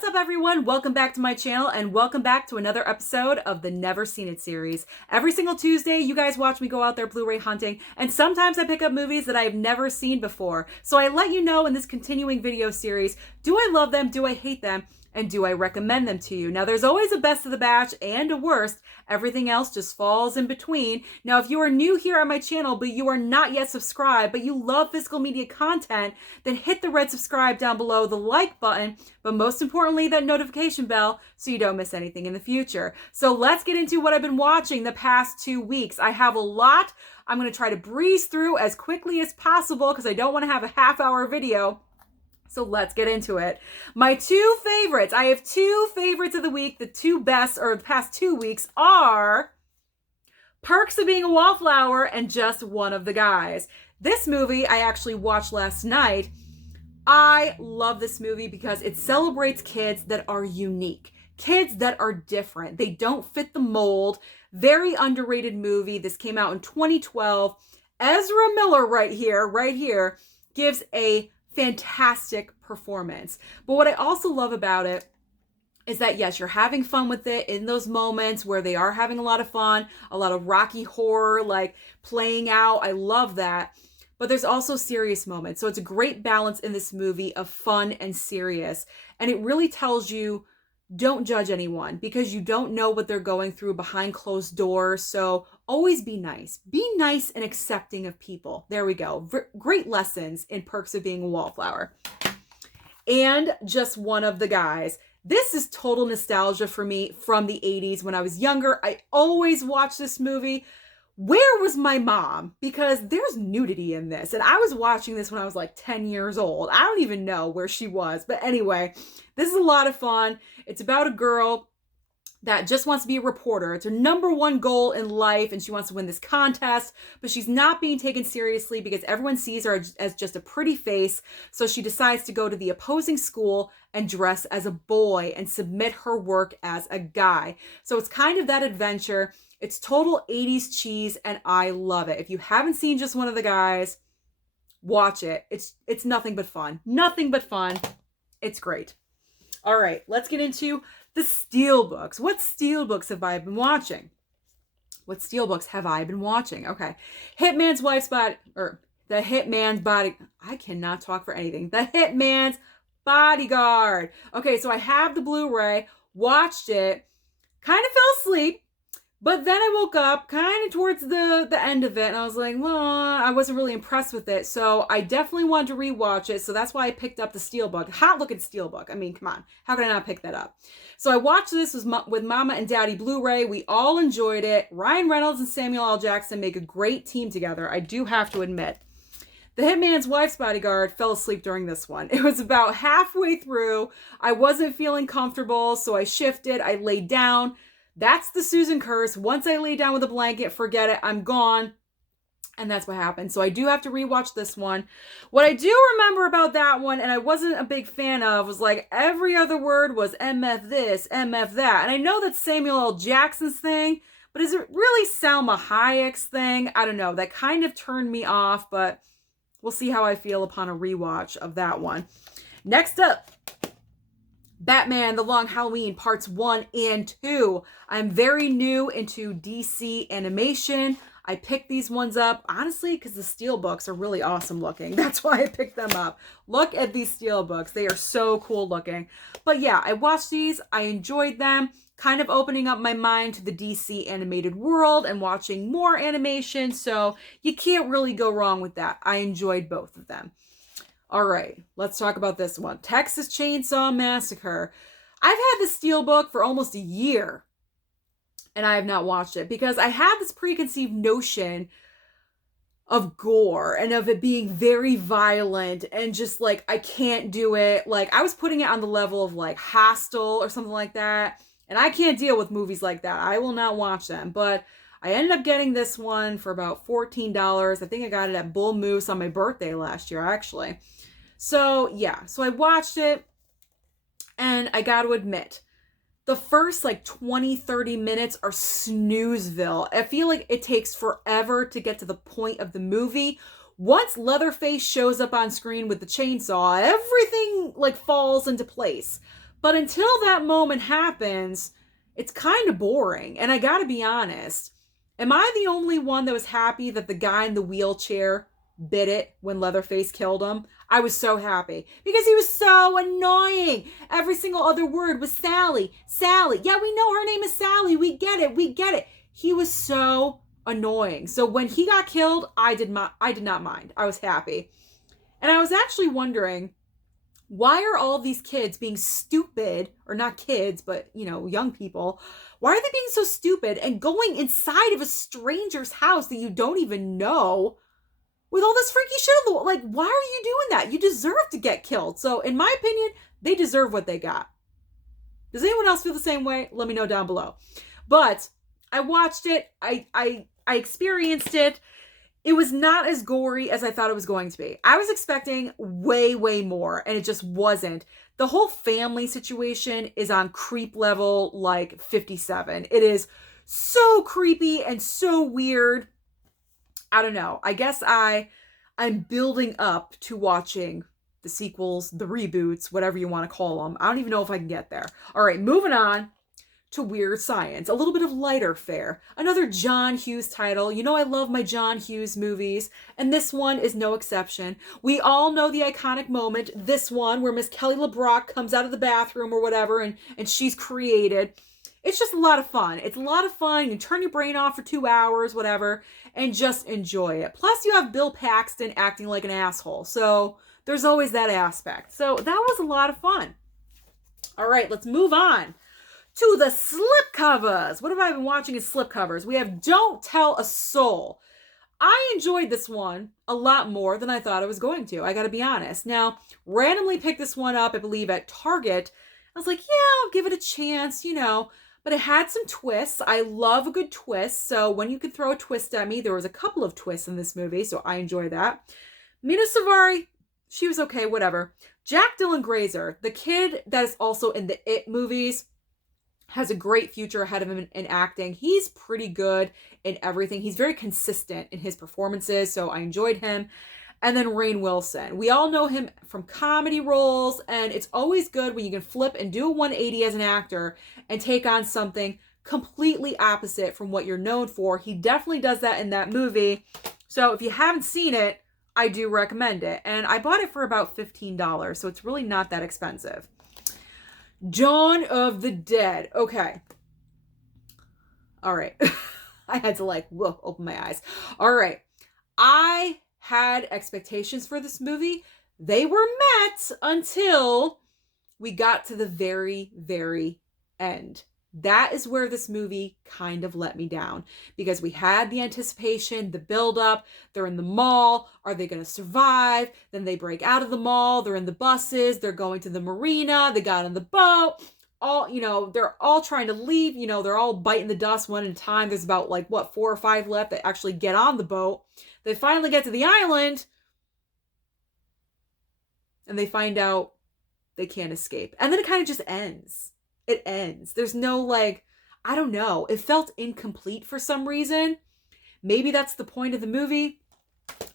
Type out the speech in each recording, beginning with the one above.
What's up, everyone? Welcome back to my channel and welcome back to another episode of the Never Seen It series. Every single Tuesday, you guys watch me go out there Blu-ray hunting, and sometimes I pick up movies that I've never seen before. So I let you know in this continuing video series, do I love them, do I hate them, and do I recommend them to you? Now, there's always a best of the batch and a worst. Everything else just falls in between. Now, if you are new here on my channel, but you are not yet subscribed, but you love physical media content, then hit the red subscribe down below, the like button, but most importantly, that notification bell so you don't miss anything in the future. So let's get into what I've been watching the past 2 weeks. I have a lot. I'm going to try to breeze through as quickly as possible because I don't want to have a half-hour video. So let's get into it. My two favorites, I have two favorites of the week. The two best, or the past 2 weeks, are Perks of Being a Wallflower and Just One of the Guys. This movie I actually watched last night. I love this movie because it celebrates kids that are unique. Kids that are different. They don't fit the mold. Very underrated movie. This came out in 2012. Ezra Miller right here, gives a fantastic performance. But what I also love about it is that, yes, you're having fun with it in those moments where they are having a lot of fun, a lot of Rocky horror, like playing out. I love that. But there's also serious moments. So it's a great balance in this movie of fun and serious. And it really tells you, don't judge anyone because you don't know what they're going through behind closed doors. So always be nice. Be nice and accepting of people. There we go. Great lessons in Perks of Being a Wallflower. And Just One of the Guys. This is total nostalgia for me from the 80s when I was younger. I always watched this movie. Where was my mom? Because there's nudity in this. And I was watching this when I was like 10 years old. I don't even know where she was. But anyway, this is a lot of fun. It's about a girl that just wants to be a reporter. It's her #1 goal in life, and she wants to win this contest, but she's not being taken seriously because everyone sees her as just a pretty face. So she decides to go to the opposing school and dress as a boy and submit her work as a guy. So it's kind of that adventure. It's total 80s cheese, and I love it. If you haven't seen Just One of the Guys, watch it. It's nothing but fun. Nothing but fun. It's great. All right, let's get into the steelbooks. What steelbooks have I been watching? What steelbooks have I been watching? Okay. Hitman's Wife's Body, or The Hitman's Body. I cannot talk for anything. The Hitman's Bodyguard. Okay, so I have the Blu-ray, watched it, kind of fell asleep. But then I woke up kind of towards the end of it, and I was like, well, I wasn't really impressed with it. So I definitely wanted to rewatch it. So that's why I picked up the steelbook. Hot looking steelbook. I mean, come on. How could I not pick that up? So I watched this with Mama and Daddy Blu-ray. We all enjoyed it. Ryan Reynolds and Samuel L. Jackson make a great team together. I do have to admit. The Hitman's Wife's Bodyguard fell asleep during this one. It was about halfway through. I wasn't feeling comfortable, so I shifted. I laid down. That's the Susan curse. Once I lay down with a blanket, forget it, I'm gone. And that's what happened. So I do have to rewatch this one. What I do remember about that one, and I wasn't a big fan of, was like every other word was MF this, MF that. And I know that's Samuel L. Jackson's thing, but is it really Salma Hayek's thing? I don't know. That kind of turned me off, but we'll see how I feel upon a rewatch of that one. Next up, Batman The Long Halloween Parts 1 and 2. I'm very new into DC animation. I picked these ones up, honestly, because the steelbooks are really awesome looking. That's why I picked them up. Look at these steelbooks. They are so cool looking. But yeah, I watched these. I enjoyed them. Kind of opening up my mind to the DC animated world and watching more animation. So you can't really go wrong with that. I enjoyed both of them. All right, let's talk about this one. Texas Chainsaw Massacre. I've had the steelbook for almost a year, and I have not watched it because I had this preconceived notion of gore and of it being very violent and just like, I can't do it. Like, I was putting it on the level of like Hostel or something like that, and I can't deal with movies like that. I will not watch them, but I ended up getting this one for about $14. I think I got it at Bull Moose on my birthday last year, actually. So yeah, so I watched it, and I got to admit, the first like 20-30 minutes are snoozeville. I feel like it takes forever to get to the point of the movie. Once Leatherface shows up on screen with the chainsaw, everything like falls into place. But until that moment happens, it's kind of boring. And I gotta be honest, am I the only one that was happy that the guy in the wheelchair bit it when Leatherface killed him? I was so happy because he was so annoying. Every single other word was Sally. Sally. Yeah, we know her name is Sally. We get it. We get it. He was so annoying. So when he got killed, I did not mind. I was happy. And I was actually wondering, why are all these kids being stupid, or not kids, but, young people, why are they being so stupid and going inside of a stranger's house that you don't even know with all this freaky shit? Like, why are you doing that? You deserve to get killed. So in my opinion, they deserve what they got. Does anyone else feel the same way? Let me know down below. But I watched it. I experienced it. It was not as gory as I thought it was going to be. I was expecting way, way more, and it just wasn't. The whole family situation is on creep level like 57. It is so creepy and so weird. I don't know. I guess I'm building up to watching the sequels, the reboots, whatever you want to call them. I don't even know if I can get there. All right, moving on to Weird Science, a little bit of lighter fare. Another John Hughes title. You know I love my John Hughes movies, and this one is no exception. We all know the iconic moment, this one, where Miss Kelly LeBrock comes out of the bathroom or whatever, and she's created. It's just a lot of fun. It's a lot of fun. You can turn your brain off for 2 hours, whatever, and just enjoy it. Plus, you have Bill Paxton acting like an asshole, so there's always that aspect. So that was a lot of fun. All right, let's move on to the slipcovers. What have I been watching as slipcovers? We have Don't Tell a Soul. I enjoyed this one a lot more than I thought I was going to. I got to be honest. Now, randomly picked this one up, I believe, at Target. I was like, yeah, I'll give it a chance, But it had some twists. I love a good twist. So when you could throw a twist at me, there was a couple of twists in this movie. So I enjoyed that. Mina Savari, she was okay, whatever. Jack Dylan Grazer, the kid that is also in the It movies, has a great future ahead of him in acting. He's pretty good in everything. He's very consistent in his performances, so I enjoyed him. And then Rainn Wilson. We all know him from comedy roles, and it's always good when you can flip and do a 180 as an actor and take on something completely opposite from what you're known for. He definitely does that in that movie. So if you haven't seen it, I do recommend it. And I bought it for about $15, so it's really not that expensive. Dawn of the Dead. Okay. All right. I had to open my eyes. All right. I had expectations for this movie. They were met until we got to the very, very end. That is where this movie kind of let me down, because we had the anticipation, the buildup. They're in the mall. Are they going to survive? Then they break out of the mall. They're in the buses. They're going to the marina. They got on the boat. They're all trying to leave. They're all biting the dust one at a time. There's about 4 or 5 left that actually get on the boat. They finally get to the island, and they find out they can't escape. And then it kind of just ends. It ends. There's no I don't know. It felt incomplete for some reason. Maybe that's the point of the movie.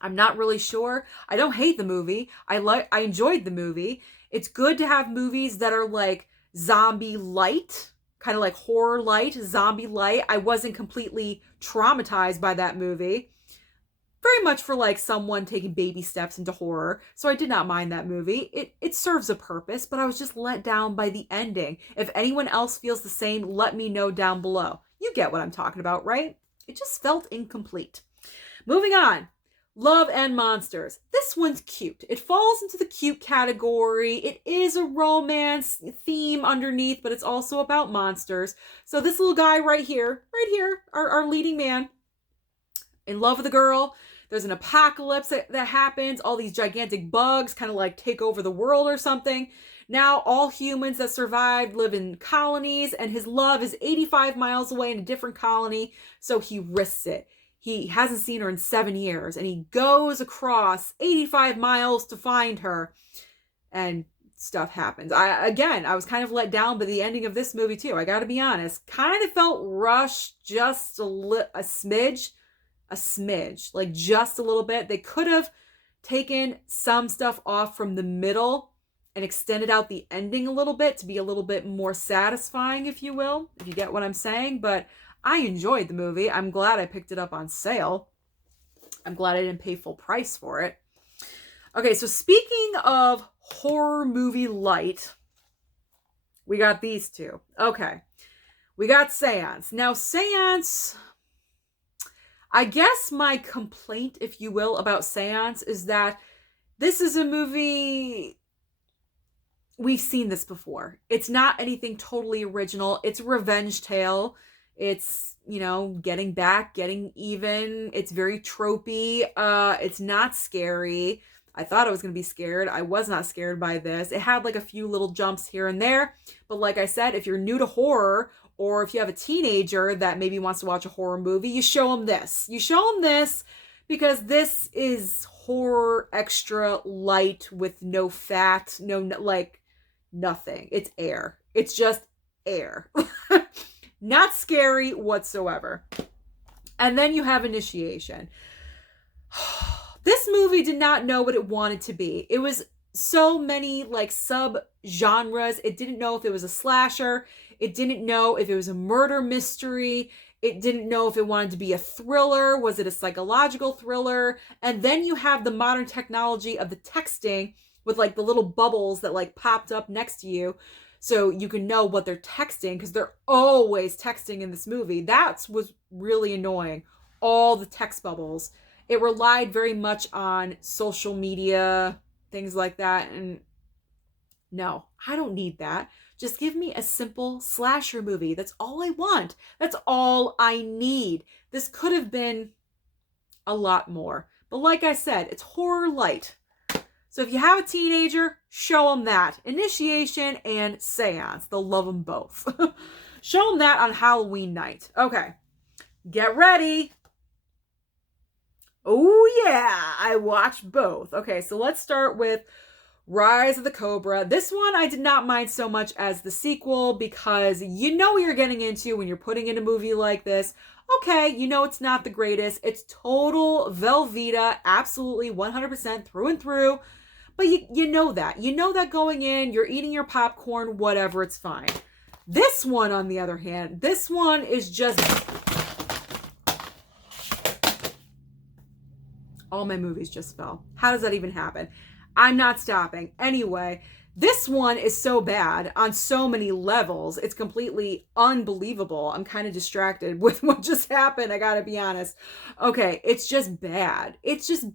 I'm not really sure. I don't hate the movie. I enjoyed the movie. It's good to have movies that are zombie light, kind of horror light, zombie light. I wasn't completely traumatized by that movie. Very much for someone taking baby steps into horror. So I did not mind that movie. It serves a purpose, but I was just let down by the ending. If anyone else feels the same, let me know down below. You get what I'm talking about, right? It just felt incomplete. Moving on. Love and Monsters. This one's cute. It falls into the cute category. It is a romance theme underneath, but it's also about monsters. So this little guy right here, our leading man, in love with a girl. There's an apocalypse that happens. All these gigantic bugs kind of take over the world or something. Now all humans that survived live in colonies, and his love is 85 miles away in a different colony, so he risks it. He hasn't seen her in 7 years, and he goes across 85 miles to find her, and stuff happens. I was kind of let down by the ending of this movie too. I gotta be honest. Kind of felt rushed just a smidge. Just a little bit. They could have taken some stuff off from the middle and extended out the ending a little bit to be a little bit more satisfying, if you will, if you get what I'm saying. But I enjoyed the movie. I'm glad I picked it up on sale. I'm glad I didn't pay full price for it. Okay, so speaking of horror movie light, we got these two. Okay, we got Seance. Now, Seance, I guess my complaint, if you will, about Seance is that this is a movie, we've seen this before. It's not anything totally original. It's a revenge tale. It's, you know, getting back, getting even. It's very tropey. It's not scary. I thought I was going to be scared. I was not scared by this. It had like a few little jumps here and there. But like I said, if you're new to horror, or if you have a teenager that maybe wants to watch a horror movie, you show them this. You show them this because this is horror extra light with no fat, no, like nothing. It's air. It's just air. Not scary whatsoever. And then you have Initiation. This movie did not know what it wanted to be. It was so many like sub-genres. It didn't know if it was a slasher. It didn't know if it was a murder mystery. It didn't know if it wanted to be a thriller. Was it a psychological thriller? And then you have the modern technology of the texting with like the little bubbles that like popped up next to you, so you can know what they're texting, because they're always texting in this movie. That was really annoying. All the text bubbles. It relied very much on social media, things like that. And no, I don't need that. Just give me a simple slasher movie. That's all I want. That's all I need. This could have been a lot more. But like I said, it's horror light. So if you have a teenager, show them that. Initiation and Seance. They'll love them both. Show them that on Halloween night. Okay. Get ready. Oh yeah, I watched both. Okay, so let's start with Rise of the Cobra. This one I did not mind so much as the sequel, because you know what you're getting into when you're putting in a movie like this. Okay, you know it's not the greatest. It's total Velveeta, absolutely 100% through and through. But you know that. You know that going in, you're eating your popcorn, whatever, it's fine. This one, on the other hand, this one is just... All my movies just fell. How does that even happen? I'm not stopping. Anyway, this one is so bad on so many levels. It's completely unbelievable. I'm kind of distracted with what just happened. I gotta be honest. Okay, it's just bad. It's just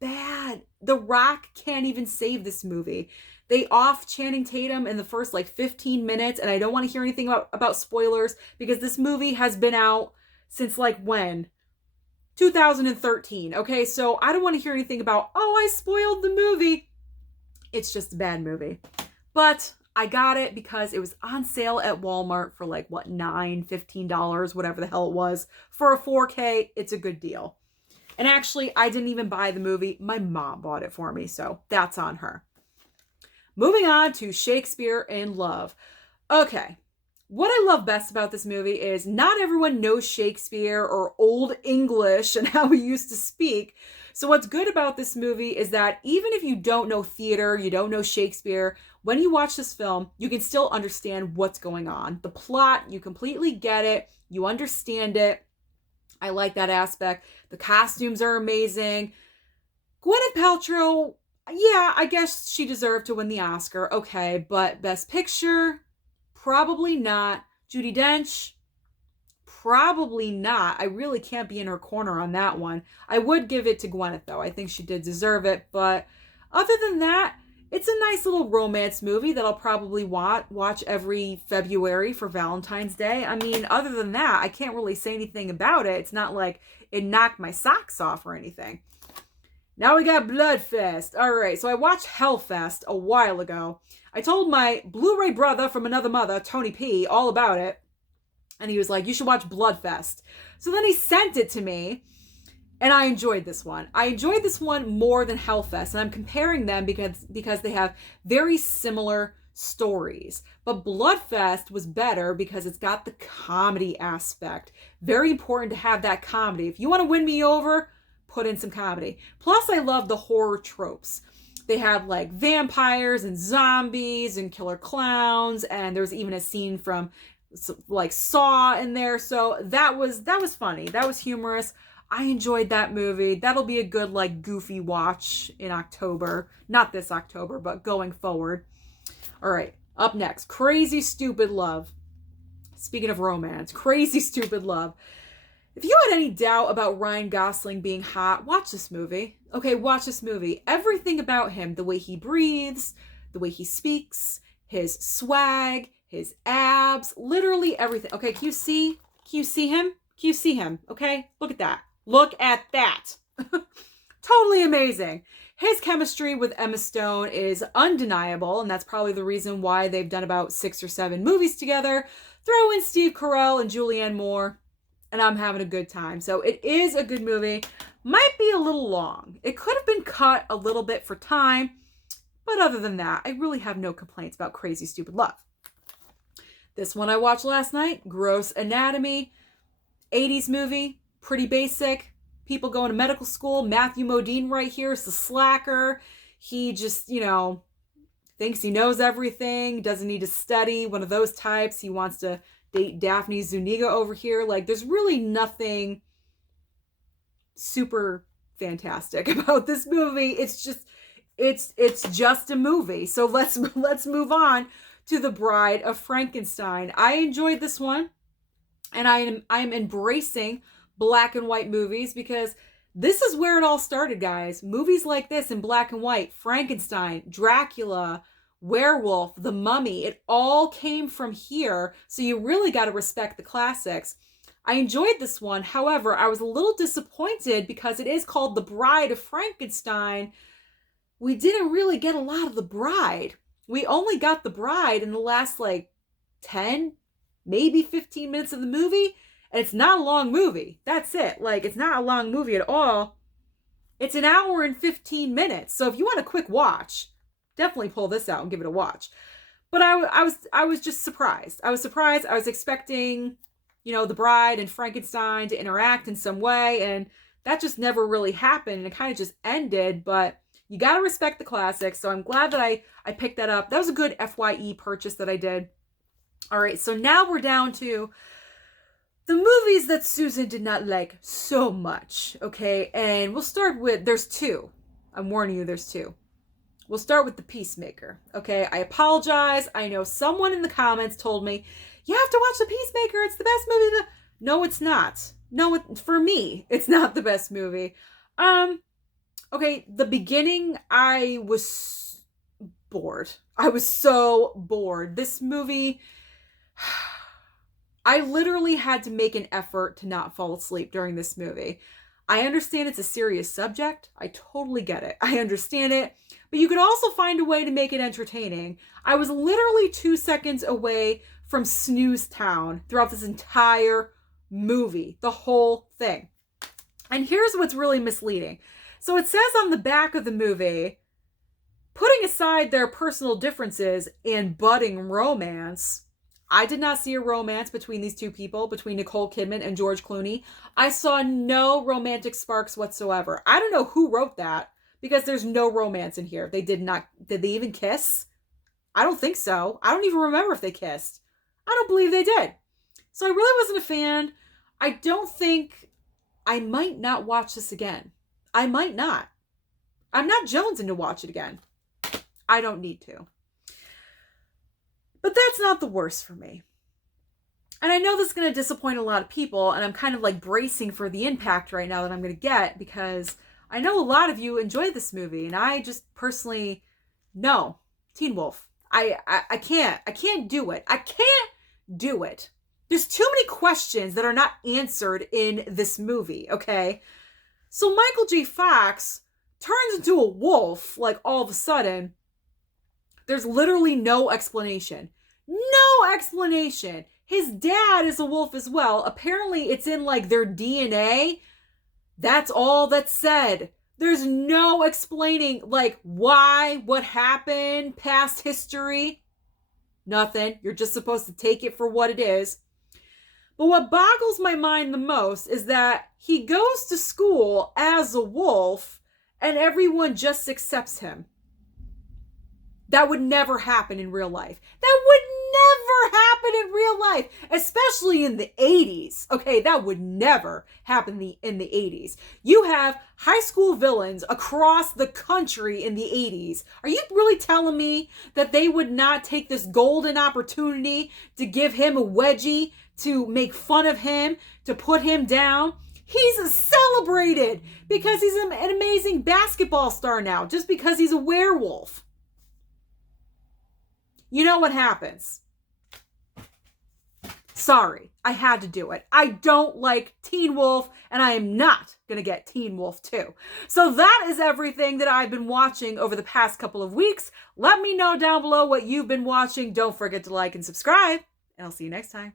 bad. The Rock can't even save this movie. They off Channing Tatum in the first like 15 minutes, and I don't want to hear anything about spoilers, because this movie has been out since like when? 2013. Okay, so I don't want to hear anything about, oh, I spoiled the movie. It's just a bad movie. But I got it because it was on sale at Walmart for like, what, $9, $15, whatever the hell it was. For a 4K, it's a good deal. And actually, I didn't even buy the movie. My mom bought it for me, so that's on her. Moving on to Shakespeare in Love. Okay. What I love best about this movie is not everyone knows Shakespeare or Old English and how he used to speak. So what's good about this movie is that even if you don't know theater, you don't know Shakespeare, when you watch this film, you can still understand what's going on. The plot, you completely get it. You understand it. I like that aspect. The costumes are amazing. Gwyneth Paltrow, yeah, I guess she deserved to win the Oscar. Okay, but Best Picture... Probably not. Judi Dench? Probably not. I really can't be in her corner on that one. I would give it to Gwyneth, though. I think she did deserve it. But other than that, it's a nice little romance movie that I'll probably watch every February for Valentine's Day. I mean, other than that, I can't really say anything about it. It's not like it knocked my socks off or anything. Now we got Bloodfest. All right, so I watched Hellfest a while ago. I told my Blu-ray brother from another mother, Tony P, all about it. And he was like, you should watch Bloodfest. So then he sent it to me, and I enjoyed this one. I enjoyed this one more than Hellfest, and I'm comparing them because they have very similar stories. But Bloodfest was better because it's got the comedy aspect. Very important to have that comedy. If you want to win me over, put in some comedy. Plus, I love the horror tropes. They had like vampires and zombies and killer clowns, and there's even a scene from like Saw in there. So that was funny. That was humorous. I enjoyed that movie. That'll be a good like goofy watch in October. Not this October, but going forward. All right, up next, Crazy Stupid Love. Speaking of romance, Crazy Stupid Love. If you had any doubt about Ryan Gosling being hot, watch this movie. Okay, watch this movie. Everything about him, the way he breathes, the way he speaks, his swag, his abs, literally everything. Okay, can you see him? Can you see him? Okay, look at that. Look at that. Totally amazing. His chemistry with Emma Stone is undeniable, and that's probably the reason why they've done about 6 or 7 movies together. Throw in Steve Carell and Julianne Moore, and I'm having a good time. So it is a good movie. Might be a little long. It could have been cut a little bit for time, but other than that, I really have no complaints about Crazy Stupid Love. This one I watched last night, Gross Anatomy, 80s movie, pretty basic. People going to medical school. Matthew Modine right here is the slacker. He just, thinks he knows everything, doesn't need to study, one of those types. He wants to date Daphne Zuniga over here. Like, there's really nothing super fantastic about this movie. It's just a movie. So let's move on to The Bride of Frankenstein. I enjoyed this one, and I'm embracing black and white movies because this is where it all started, guys. Movies like this in black and white, Frankenstein, Dracula, Werewolf, The Mummy, it all came from here. So you really got to respect the classics. I enjoyed this one. However, I was a little disappointed because it is called The Bride of Frankenstein. We didn't really get a lot of the bride. We only got the bride in the last 10, maybe 15 minutes of the movie. And it's not a long movie. That's it. It's not a long movie at all. It's an hour and 15 minutes. So if you want a quick watch, definitely pull this out and give it a watch. But I was just surprised. I was surprised. I was expecting, the bride and Frankenstein to interact in some way. And that just never really happened. And it kind of just ended. But you got to respect the classics. So I'm glad that I picked that up. That was a good FYE purchase that I did. All right. So now we're down to the movies that Susan did not like so much, okay? And we'll start with, there's 2. I'm warning you, there's 2. We'll start with The Peacemaker, okay? I apologize. I know someone in the comments told me, you have to watch The Peacemaker. It's the best movie. No, it's not. No, for me, it's not the best movie. Okay, the beginning, I was bored. I was so bored. This movie... I literally had to make an effort to not fall asleep during this movie. I understand it's a serious subject. I totally get it. I understand it. But you could also find a way to make it entertaining. I was literally 2 seconds away from Snooze Town throughout this entire movie. The whole thing. And here's what's really misleading. So it says on the back of the movie, putting aside their personal differences and budding romance... I did not see a romance between these 2 people, between Nicole Kidman and George Clooney. I saw no romantic sparks whatsoever. I don't know who wrote that because there's no romance in here. Did they even kiss? I don't think so. I don't even remember if they kissed. I don't believe they did. So I really wasn't a fan. I might not watch this again. I might not. I'm not jonesing to watch it again. I don't need to. But that's not the worst for me. And I know this is going to disappoint a lot of people, and I'm kind of bracing for the impact right now that I'm going to get because I know a lot of you enjoy this movie, and I just personally, no. Teen Wolf. I can't do it. I can't do it. There's too many questions that are not answered in this movie, okay? So Michael J. Fox turns into a wolf, all of a sudden. There's literally no explanation. No explanation. His dad is a wolf as well. Apparently it's in their DNA. That's all that's said. There's no explaining why, what happened, past history. Nothing. You're just supposed to take it for what it is. But what boggles my mind the most is that he goes to school as a wolf and everyone just accepts him. That would never happen in real life. That would never happen in real life, especially in the 80s. Okay, that would never happen in the 80s. You have high school villains across the country in the 80s. Are you really telling me that they would not take this golden opportunity to give him a wedgie, to make fun of him, to put him down? He's celebrated because he's an amazing basketball star now, just because he's a werewolf. You know what happens? Sorry, I had to do it. I don't like Teen Wolf, and I am not going to get Teen Wolf 2. So that is everything that I've been watching over the past couple of weeks. Let me know down below what you've been watching. Don't forget to like and subscribe, and I'll see you next time.